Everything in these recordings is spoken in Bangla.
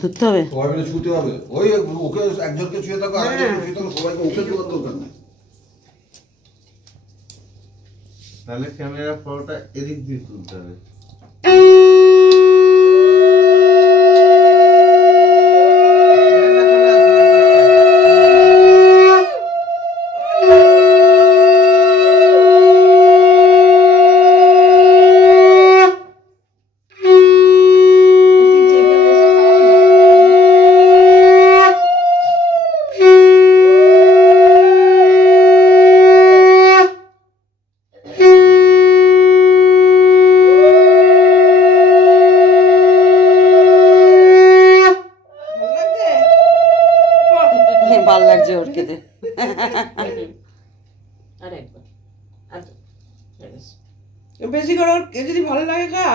ধরতে হবে, সবাই মিলে ছুঁতে হবে। ওই ওকে একজনকে ছুঁয়ে থাকো, আরেকজনকে ছুঁয়ে থাকো, সবাইকে ওকে দেওয়ার দরকার নেই। তাহলে ক্যামেরা ফটোটা এদিক দিয়ে তুলতে হবে। ভালো লাগছে ওর খেতে। বেশি করে যদি ভালো লাগে খা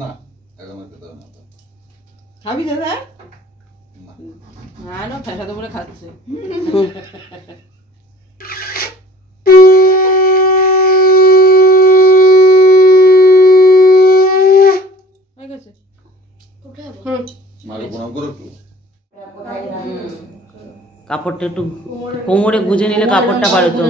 না, এখন খেতে হবে না। খাবি দাদা? না না, ফেসা তো বলে খাচ্ছে। হয়ে গেছে, মাকে প্রণাম করো একটু। কাপড়টা একটু কোমরে গুজে নিলে কাপড়টা পারে তো।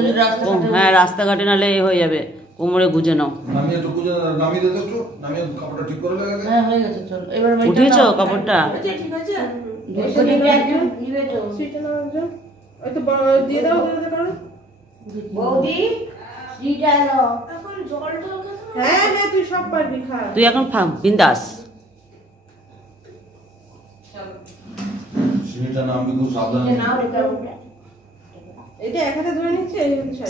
হ্যাঁ, রাস্তাঘাটে নালে হয়ে যাবে, কোমরে গুজে নাও। নামিয়ে একটু গুজে নামিয়ে দিতে একটু, নামিয়ে কাপড়টা ঠিক করে লাগে। হ্যাঁ হয়ে গেছে, চল এবার উঠেছো কাপড়টা? ঠিক আছে, দিয়ে দাও বৌদি। হ্যাঁ হ্যাঁ, তুই সব পারবি, খা। তুই এখন বিন্দাস। সিঁড়িটা নামবি খুব সাবধানে। এটা এক হাতে ধরে নিচ্ছে।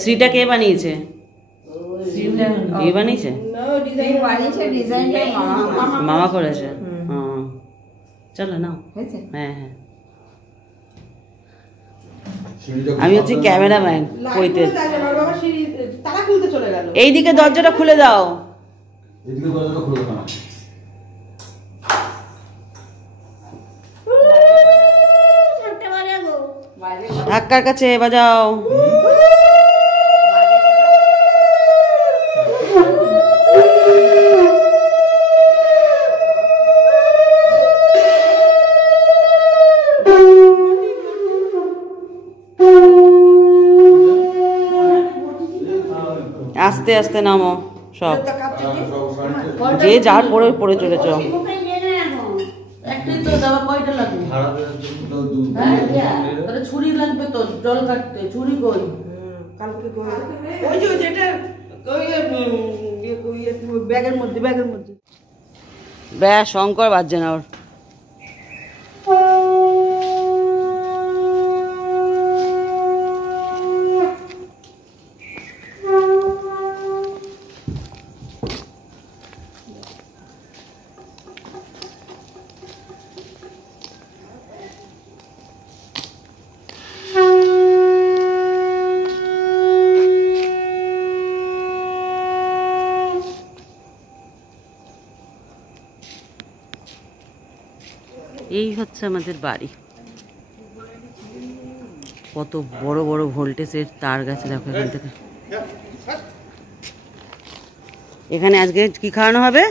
শ্রীটা কে বানিয়েছে? বানিয়েছে, মামা করেছে। চলো নাও। হ্যাঁ হ্যাঁ, আমি হচ্ছে ক্যামেরাম্যান। এইদিকে দরজাটা খুলে দাও। এদিকে দরজাটা খুলে দাও। ধাক্কার কাছে বাজাও। আস্তে আস্তে নামো সব, যে যার পরে পড়ে চলেছ। একটাই তো দাবা, কয়টা লাগবে? তাহলে ছুরি লাগবে তো জল কাটতে। ছুরি কই? ওই যে যেটা ব্যাগের মধ্যে, ব্যাগের মধ্যে। ব্যাস, শঙ্কর বাজছে না ওর। এই হচ্ছে আমাদের বাড়ি। কত বড় বড় ভোল্টেজের তার গেছে দেখো এখান থেকে। এখানে আজকে কি খাওয়ানো হবে?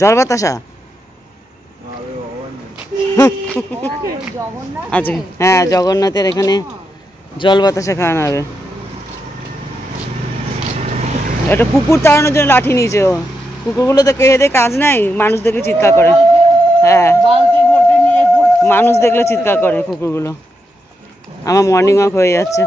জল বাতাসা আজকে। হ্যাঁ, জগন্নাথের এখানে জল বাতাসা খাওয়ানো হবে। একটা কুকুর তাড়ানোর জন্য লাঠি নিয়েছে ও। কুকুরগুলো তো খেয়ে দিয়ে কাজ নাই, মানুষ দেখলে চিৎকার করে। হ্যাঁ, মানুষ দেখলে চিৎকার করে কুকুরগুলো। আমার মর্নিং ওয়াক হয়ে যাচ্ছে।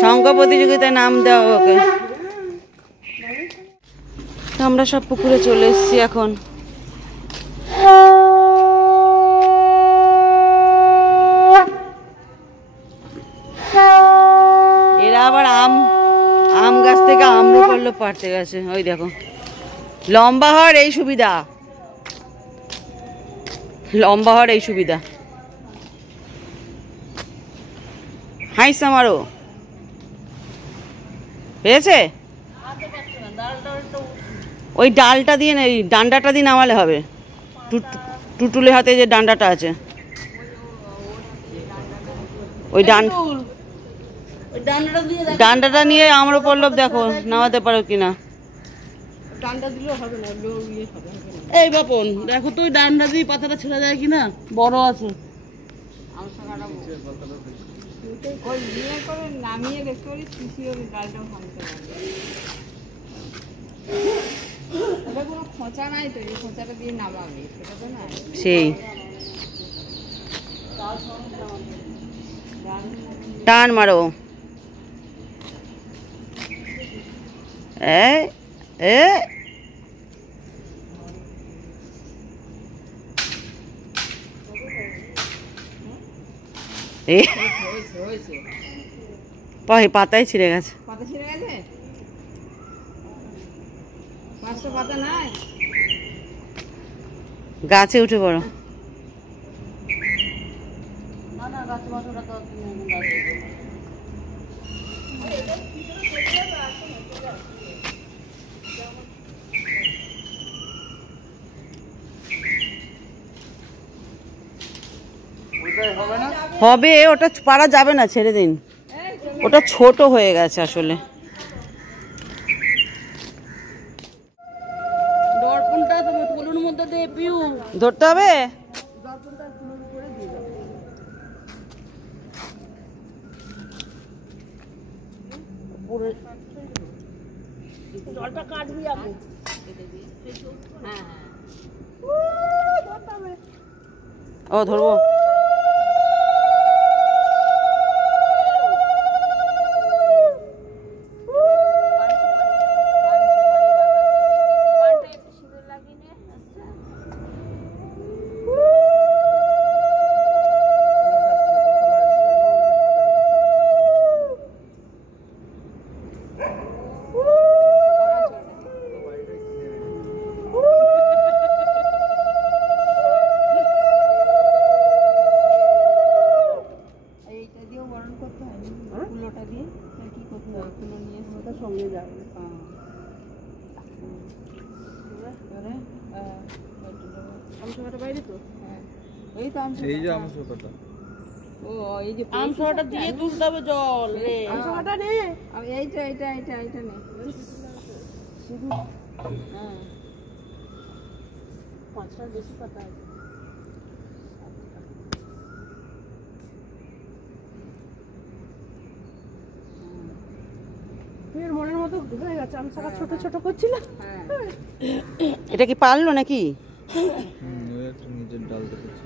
শঙ্খ প্রতিযোগিতায় নাম দেওয়া ওকে। আমরা সব পুকুরে চলে এসেছি এখন। এরা আবার আম গাছ থেকে আম্রপল্লব পাড়তে গেছে। ওই দেখো, লম্বা হওয়ার এই সুবিধা, লম্বা হওয়ার এই সুবিধা। হাইস আমারও পেয়েছে। ওই ডালটা দিয়ে না, এই ডান্ডাটা দিয়ে নামালে হবে। টুটুলের হাতে যে ডান্ডাটা আছে, ওই ডান্ডাটা নিয়ে আমরা পল্লব দেখো নামাতে পারো কিনা। ডান্ডা দিলেও হবে না, এই বাপন দেখো তো ওই ডান্ডা দিয়ে পাতাটা ছেড়া যায় কিনা, বড় আছে। ওই ইয়ে করে নামিয়ে দেখতে পারিস, পিছিয়ে ডালটাও ভাঙতে পারবে। ওটা কোনো খোঁচা নাই তো, এই খোঁচাটা দিয়ে নামাবে, সেটা তো না। সেই টান মারো। এ এ পাতাই ছিঁড়ে গেছে। পাতা ছিঁড়ে গেছে, পাঁচটা পাতা নাই, গাছে উঠে পড়ো। হবে, ওটা পারা যাবে না, ছেড়ে দিন, ওটা ছোট হয়ে গেছে আসলে। ধরতে হবে। জলটা কাটবি আমি। ও ধরবো। আমসোটা দিয়ে তুলতে হবে জল রে। আমসোটা নে, এইটা এইটা এইটা এইটা নে শুধু। হ্যাঁ, পাঁচটা বেশি পাতা আছে। তুই মনের মতো হয়ে গেছে, আমসোটা ছোট ছোট করছিল। এটা কি পারলো নাকি? নিজের ডাল দেখেছি।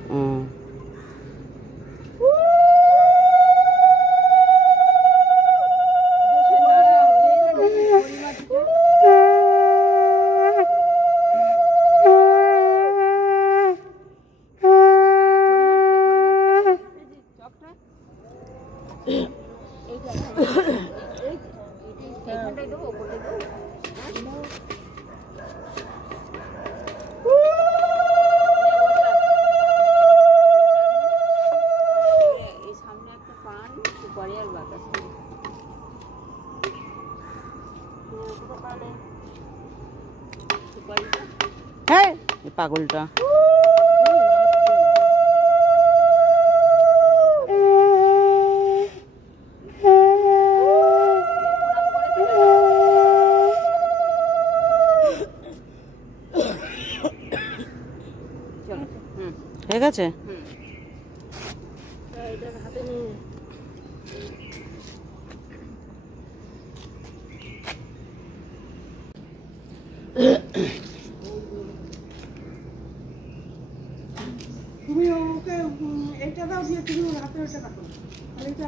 হ্যাঁ, পাগলটা। ঠিক আছে। তুমি ওকে এটা দাও, দিয়ে তুমি হাতে ওটা কাটো। আর এটা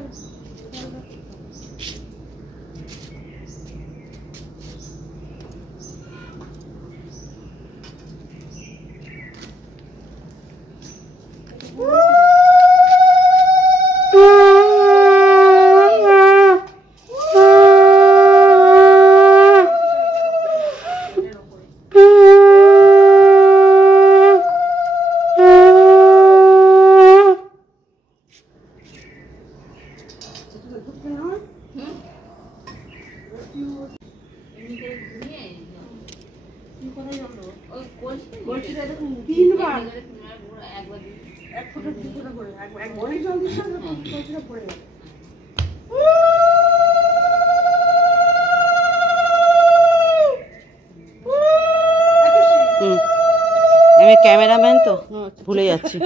আমি ক্যামেরাম্যান তো ভুলে যাচ্ছি।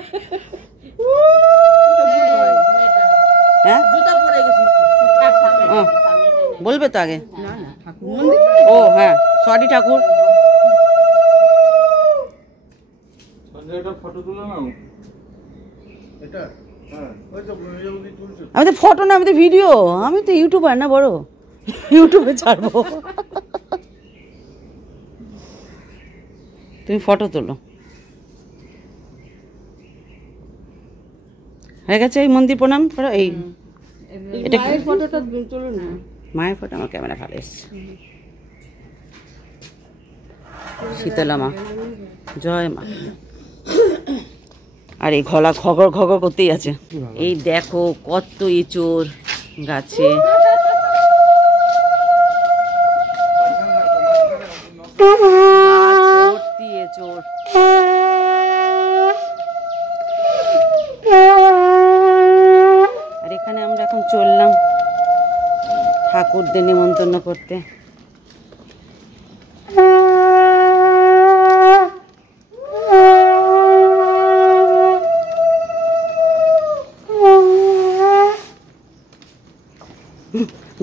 হ্যাঁ বলবে তো আগে। ও হ্যাঁ সরি ঠাকুর। আমি তো ফটো না, আমি তো ভিডিও, আমি তো ইউটিউবার না বড়, ইউটিউবে ছাড়বো। তুমি ফটো তোলো। হয়ে গেছে এই মন্দির প্রণাম করো। এই এটা ফটোটা তোলো না। মায়ের ফটো, আমার ক্যামেরা ভালো এসছে। শীতলা মা, জয় মা। আর এই ঘলা ঘগর ঘগর করতেই আছে। এই দেখো কত এঁচোড় গাছে। ভর্তি এঁচোড়। আর এখানে আমরা এখন চললাম ঠাকুরদের নিমন্ত্রণ করতে।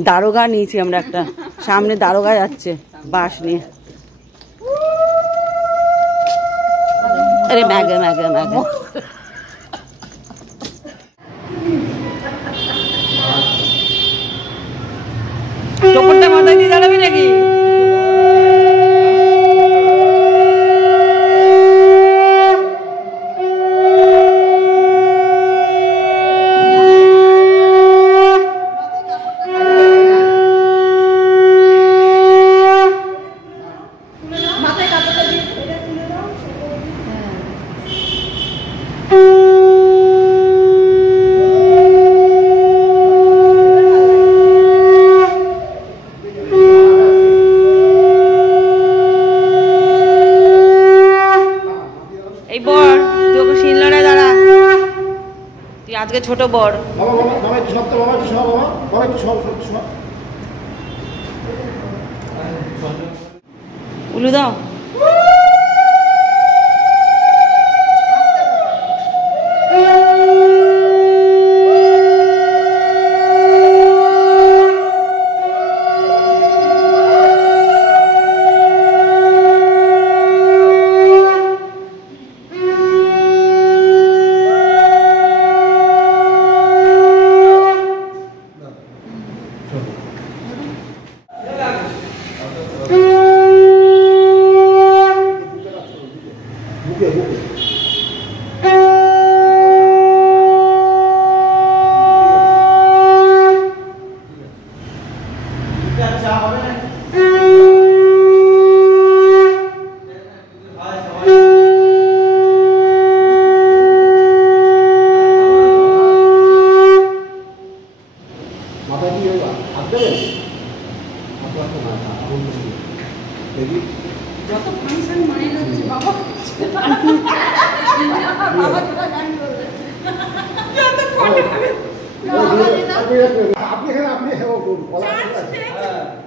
দারোগা নিয়েছি আমরা একটা, সামনে দারোগা যাচ্ছে বাঁশ নিয়ে। আরে ম্যাগে ম্যাগে ম্যাগে। টোপরটা মাথায় দিয়ে দাঁড়াবি নাকি? আজকে ছোট বড় উলু দাও।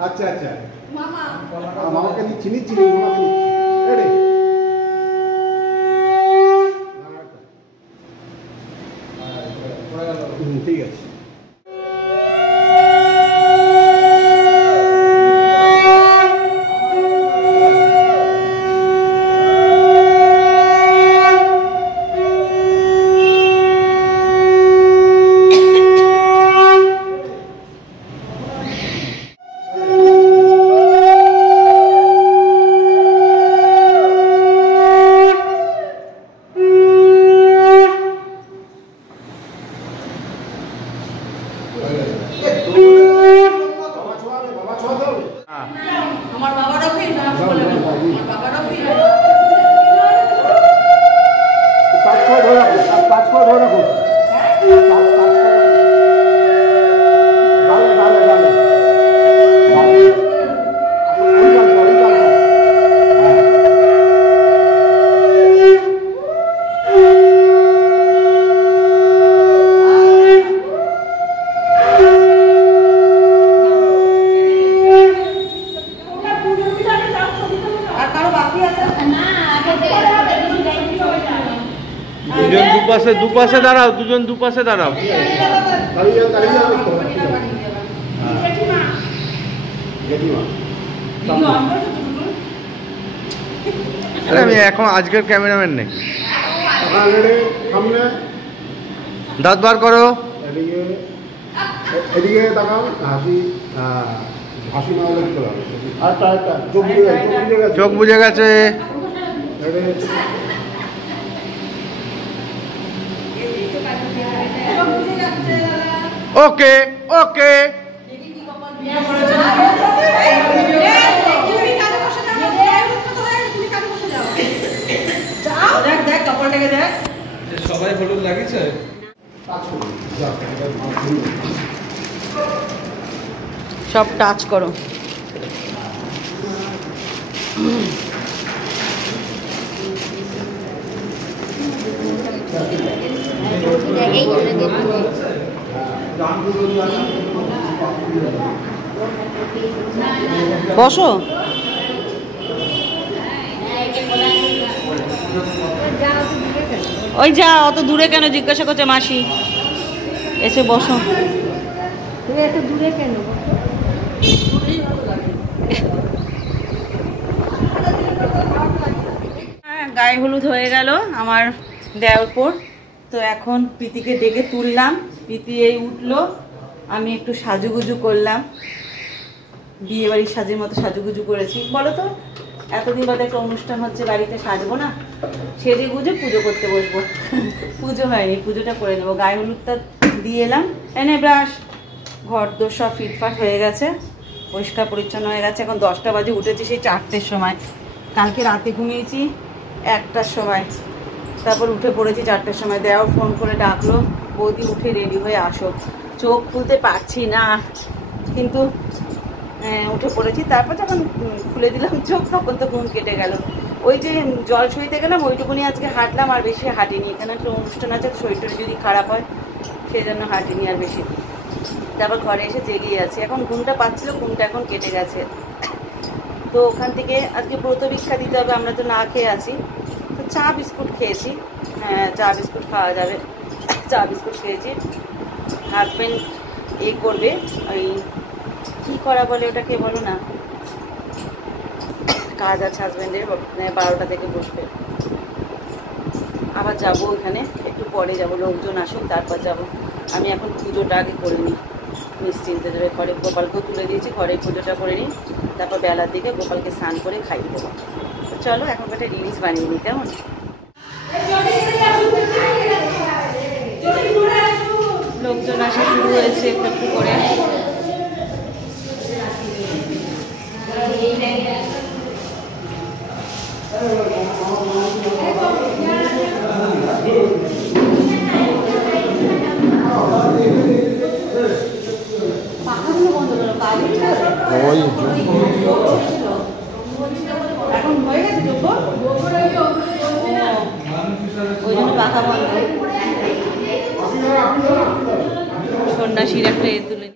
আচ্ছা আচ্ছা মামা মামাকে নিচ্ছি নিচ্ছি মামাকে রেডি ঠিক আছে। দুজন দুপাশে দাঁড়াও, দুজন দুপাশে দাঁড়াও। দাঁড়িয়ে জেঠিমা আমি এখন আজকের ক্যামেরাম্যান নেই। সামনে দাঁত বার করো। এদিকে এদিকে তাকাও, হাসি হাসি না হলে চলে হবে। আরেকটা চোখ বুঝে গেছে। ওকে ওকে। সবাই হলুদ লাগিয়েছে। সব টাচ করো। বসো। ওই যা, অত দূরে কেন জিজ্ঞাসা করছে মাসি? এসে বসো। এত দূরে কেন? গায়ে হলুদ হয়ে গেল আমার দেওরপর। তো এখন প্রীতিকে ডেকে তুললাম। প্রীতি এই উঠলো, আমি একটু সাজুগুজু করলাম, বিয়ে বাড়ির সাজের মতো সাজুগুজু করেছি। বলো তো, এতদিন বাদে একটা অনুষ্ঠান হচ্ছে, বাড়িতে সাজবো না? সেজে গুজে পুজো করতে বসবো। পুজো হয়নি, পুজোটা করে নেবো। গায়ে হলুদটা দিয়ে এলাম। এনে ব্রাশ, ঘর দোর সব ফিটফাট হয়ে গেছে, পরিষ্কার পরিচ্ছন্ন হয়ে গেছে। এখন 10টা বাজে, উঠেছি সেই 4টের সময়। কালকে রাতে ঘুমিয়েছি 1টার সময়, তারপর উঠে পড়েছি 4টের সময়। দেওয়ার ফোন করে ডাকলো, বৌদি উঠে রেডি হয়ে আসো। চোখ খুলতে পারছি না, কিন্তু উঠে পড়েছি। তারপর যখন খুলে দিলাম চোখ, তখন তো ঘুম কেটে গেল। ওই যে জল সইতে গেলাম, ওইটুকুনি আজকে হাঁটলাম, আর বেশি হাঁটিনি। এখানে একটা অনুষ্ঠান আছে, শরীরটা যদি খারাপ হয় সেই জন্য হাঁটিনি আর বেশি। তারপর ঘরে এসে জেগেই আছি। এখন ঘুমটা পাচ্ছিল, ঘুমটা এখন কেটে গেছে। তো ওখান থেকে আজকে ব্রত ভিক্ষা দিতে হবে, আমরা তো না খেয়ে আছি। তো চা বিস্কুট খেয়েছি। হ্যাঁ, চা বিস্কুট খাওয়া যাবে। চা বিস্কুট খেয়েছি। হাজব্যান্ড করবে, ওই কী করা বলে ওটাকে, বলো না, কাজ আছে হাজব্যান্ডের, 12টা থেকে বসবে। আবার যাবো ওখানে, একটু পরে যাব, লোকজন আসুন তারপর যাব। আমি এখন পুজোটা আগে করে নিই, নিশ্চিন্তে দেবে। ঘরে গোপালকেও তুলে দিয়েছি, ঘরে পুজোটা করে নিই, তারপর বেলার দিকে গোপালকে স্নান করে খাইয়ে দেবো। চলো এখন একটা রিলিজ বানিয়ে নিই, কেমন? লোকজন আসা শুরু হয়েছে একটু একটু করে। এখন হয়ে গেছে যোগ্য, ওই জন্য পাখা বন্ধ। সন্ন্যাসীর একটা তুলে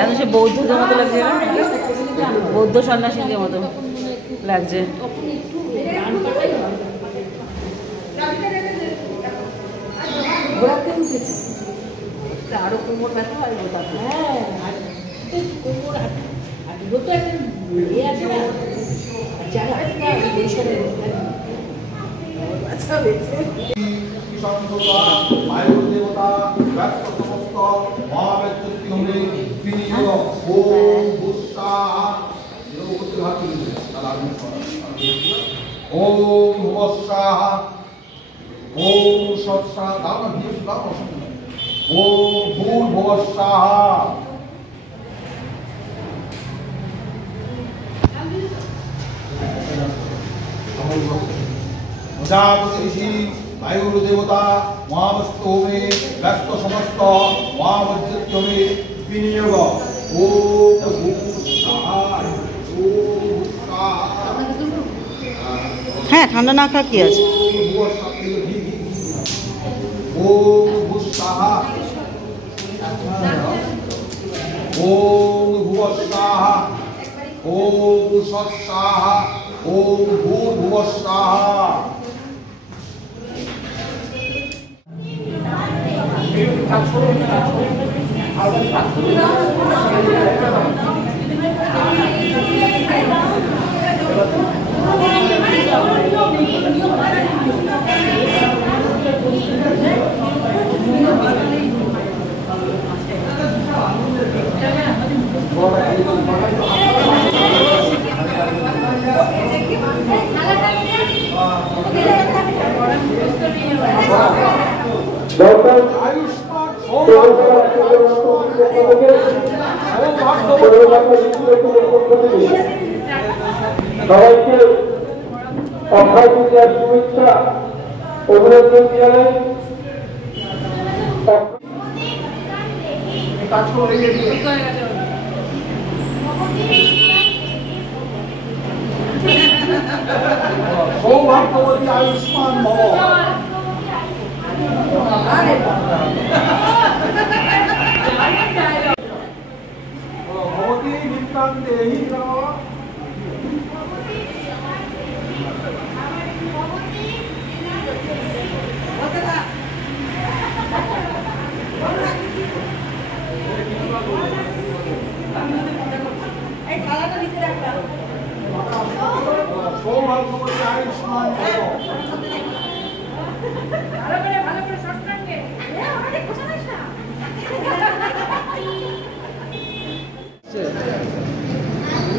এখন সে বৌদ্ধদের মতো লাগছে না, বৌদ্ধ সন্ন্যাসীদের মতো লাগছে। আরো কোমর ব্যথা হয়, হ্যাঁ, কোমর হাঁটুলো তো একটা ইয়ে আছে না, যারা সৎসা দাও না দিয়ে দাও অসুবিধা নেই। ওম ভূর্ভুবস্বাহা প্রজাপতি ঋষি বায়ুর দেবতা মহাবস্তু হোমে ব্যস্ত সমস্ত মহাবজ্রত্য হোমে বিনিয়োগ ওম ভূর্ভুবস্বাহা ওম স্বাহা। হ্যাঁ, ঠান্ডা না খাওয়া কি আছে? ওম ভূস্বাহা ওম ভুবস্বাহা ওম সৎস্বাহা ওম ভূর্ভুবস্বাহা। সবাইকে অক্ষয় তৃতীয়ার শুভেচ্ছা অভিনন্দন জানাই। সৌভাগ্যবতী আয়ুষ্মান ভব। ভবতী বিদ্যাং দেহি নমঃ। সৌভাগ্যবতী আয়ুষ্মান ভব।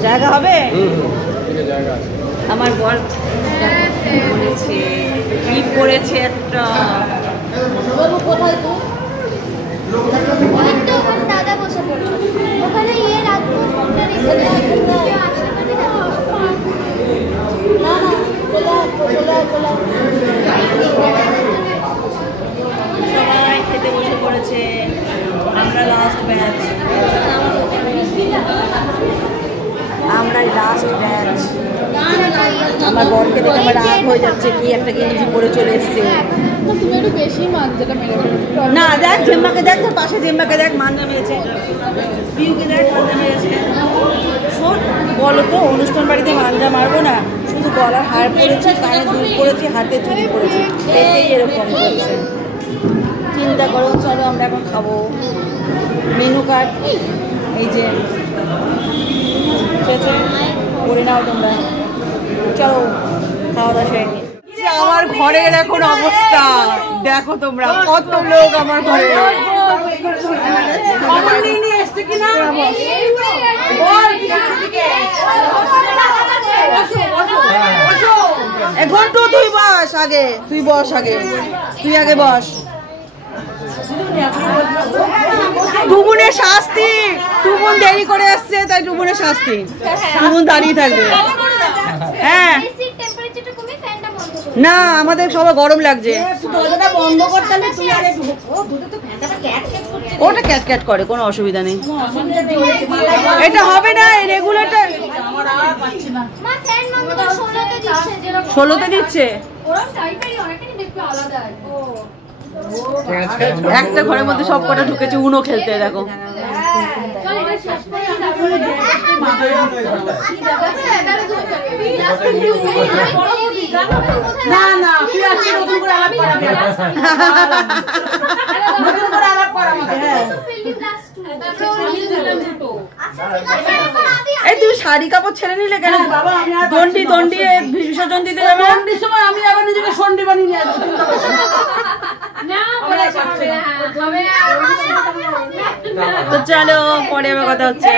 জায়গা হবে? আমার বর পড়েছে, কি পড়েছে একটা। দাদা বসে পড়ছে ওখানে ইয়ে রাখবো ফোনটা রেখে সবাই খেতে বসে পড়েছে, আমরা লাস্ট ব্যাচ, আমরাই লাস্ট ব্যাচ। আমার বরকে দেখে আমার রাগ হয়ে যাচ্ছে, কি একটা গেঞ্জি পরে চলে এসছে। তুমি একটু বেশি মানজাটা মেরে ফেলেছো। না দেখ, জেম্মাকে দেখ, তোর পাশে জেম্মাকে দেখ, মাঞ্জা মেরেছে। পিউকে দেখ, মাঞ্জা মেরেছে। শোন, বলো তো, অনুষ্ঠান বাড়িতে মাঞ্জা মারবো না? শুধু গলার হার পড়েছে, কানে দুল পড়েছে, হাতে চুড়ি পড়েছে, এতেই এরকম করছে। চিন্তা করো। চলো আমরা এখন খাবো। মেনু কার্ড এই যে, ঠিক আছে, করে নাও তোমরা। চলো, খাওয়া দাওয়া সেরে নিই। আমার ঘরের এখন অবস্থা দেখো তোমরা, কত লোক আমার ঘরে। এখন তো তুই বস আগে, তুই বস আগে, তুই আগে বস। টুবুনের শাস্তি, টুবুন দেরি করে আসছে তাই টুবুনের শাস্তি। টুবুন দাঁড়িয়ে থাকবে। হ্যাঁ না, আমাদের সবার গরম লাগছে। ওটা ক্যাট ক্যাট করে, কোনো অসুবিধা নেই। এটা হবে না, রেগুলেটর 16তে দিচ্ছে। একটা ঘরের মধ্যে সব কটা ঢুকেছে উনো খেলতে, দেখো। না না, তুই আজকে নতুন করে আলাপ করাবি। নতুন করে আলাপ করাবি। এই তুমি শাড়ি কাপড় ছেড়ে নিলে কেন? দণ্ডি দণ্ডি বিসর্জন দিতে যাবে। দণ্ডির সময় আমি আবার নিজেকে সন্ডি বানিয়ে নিয়ে আসবো। তো চলো, পরে আবার কথা হচ্ছে।